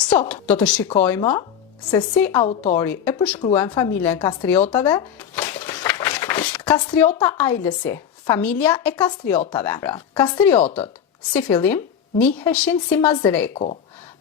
Sot do të shikojmë se si autori e përshkruan familjen Kastriotave. Kastriota Ailesi, familja e Kastriotave. Kastriotët, si fillim, njiheshin si Mazreku.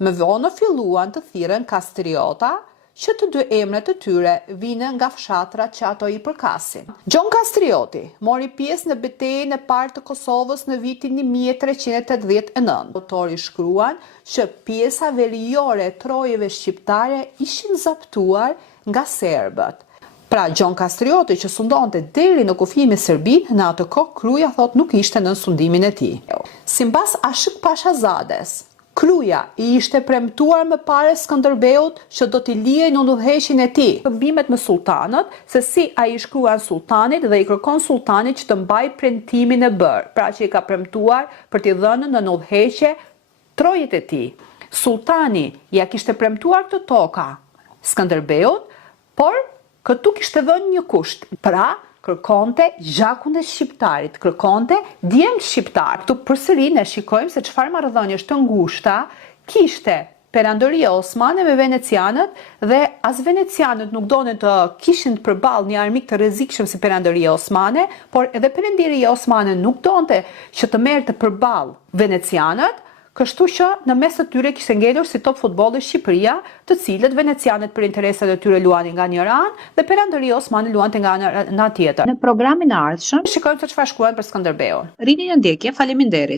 Më vonë filluan të thirren Kastriota, që të dy emrat e tyre vinë nga fshatrat që ato I përkasin. Gjon Kastrioti mori pjesë në betejën e parë të Kosovës në vitin 1389. Autori shkruan që pjesa veriore e trojeve shqiptare ishin zaptuar nga serbët. Pra Gjon Kastrioti që sundonte deri në kufimin serbin, në atë kohë Kruja thot nuk ishte në sundimin e tij. Sipas Ashik Pashazades, Kruja I ishte premtuar më parë Skënderbeut që do t'i liej në udhëheqjen e tij. Këmbimet me sultanët se si ai I shkruan sultanit dhe I kërkon sultanit që të mbajë premtimin e bërë, pra që I ka premtuar për t'i dhënë në udhëheqje trojet e tij. Sultani ja kishte premtuar këtë toka Skënderbeut, por këtu kishte dhënë një kusht. Pra kërkonte gjakun e shqiptarit, kërkonte djemt shqiptar. Këtu përsëri ne shikojmë se çfarë marrëdhënies të ngushta kishte Perandoria Osmane me venecianët dhe as venecianët nuk donin të kishin përballë një armik të rrezikshëm si Perandoria Osmane, por edhe Perandoria Osmane nuk donte që të merrte përballë venecianët. Kështu që në mes të tyre kishte ngelur si top futbolli Shqipëria, të cilët venecianët për interesat e tyre luanin nga një anë dhe Perandoria Osmane luante nga ana tjetër. Në programin e ardhshëm shikojmë se çfarë shkruan për Skënderbeun. Rini në ndjekje, faleminderit.